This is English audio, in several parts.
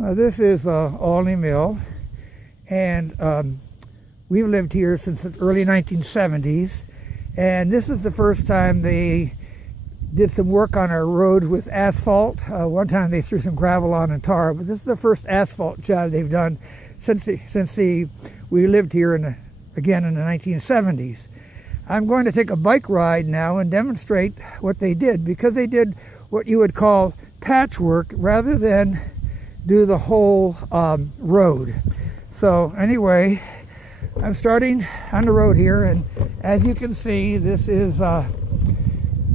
This is Olney Mill, and we've lived here since the early 1970s, and this is the first time they did some work on our road with asphalt. One time they threw some gravel on and tar, but this is the first asphalt job they've done since we lived here again in the 1970s. I'm going to take a bike ride now and demonstrate what they did, because they did what you would call patchwork rather than do the whole road. So anyway, I'm starting on the road here, and as you can see, this is the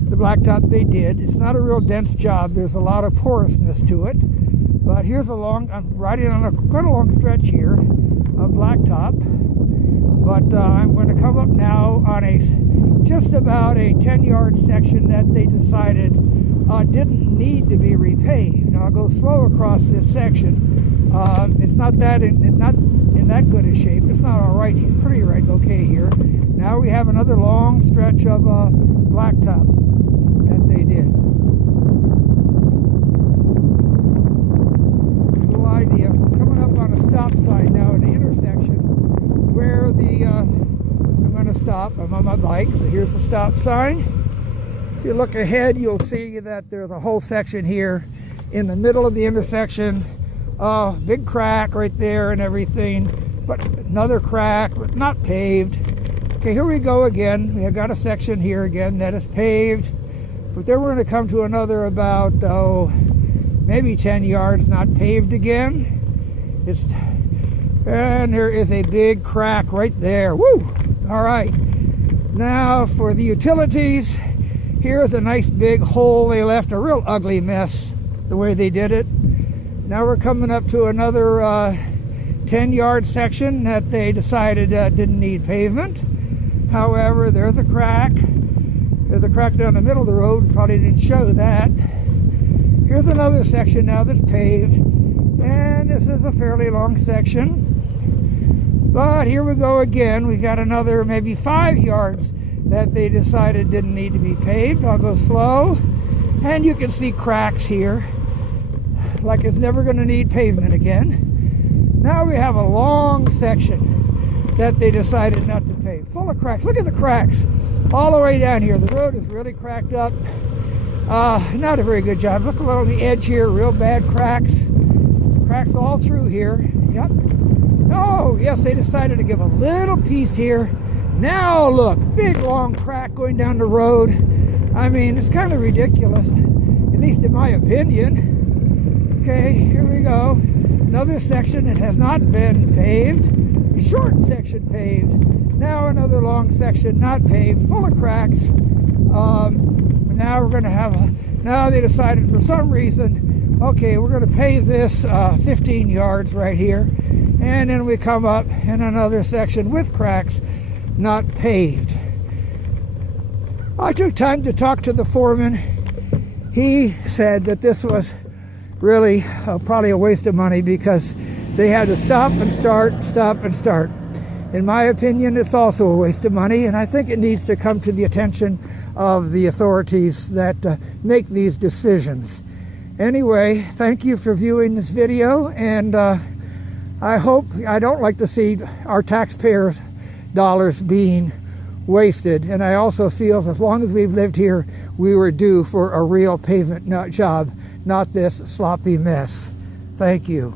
blacktop they did. It's not a real dense job. There's a lot of porousness to it, but here's I'm riding on quite a long stretch here of blacktop, but I'm going to come up now on just about a 10-yard section that they decided didn't need to be repaved. Now I'll go slow across this section. It's not in that good a shape. It's not all right, pretty right, okay here. Now we have another long stretch of blacktop that they did. Little idea. Coming up on a stop sign now in the intersection where I'm going to stop. I'm on my bike, so here's the stop sign. If you look ahead, you'll see that there's a whole section here in the middle of the intersection. Big crack right there and everything, but another crack, but not paved. Okay, here we go again. We have got a section here again that is paved, but then we're going to come to another about, maybe 10 yards not paved again. And there is a big crack right there. Woo! All right. Now for the utilities. Here's a nice big hole they left, a real ugly mess the way they did it. Now we're coming up to another 10-yard section that they decided didn't need pavement. However, there's a crack. There's a crack down the middle of the road, probably didn't show that. Here's another section now that's paved, and this is a fairly long section. But here we go again. We got another maybe 5 yards that they decided didn't need to be paved. I'll go slow, and you can see cracks here, like it's never going to need pavement again. Now we have a long section that they decided not to pave, full of cracks. Look at the cracks all the way down here. The road is really cracked up. Not a very good job. Look along the edge here, real bad cracks all through here. Yep. Oh yes, they decided to give a little piece here. Now look, big long crack going down the road. I mean, it's kind of ridiculous, at least in my opinion. Okay, here we go. Another section that has not been paved. Short section paved. Now another long section not paved, full of cracks. Now we're going to have now they decided for some reason, okay, we're going to pave this 15 yards right here. And then we come up in another section with cracks, not paved. I took time to talk to the foreman. He said that this was really probably a waste of money because they had to stop and start. In my opinion, it's also a waste of money, and I think it needs to come to the attention of the authorities that make these decisions. Anyway, thank you for viewing this video, and I don't like to see our taxpayers' dollars being wasted, and I also feel as long as we've lived here, we were due for a real pavement job, not this sloppy mess. Thank you.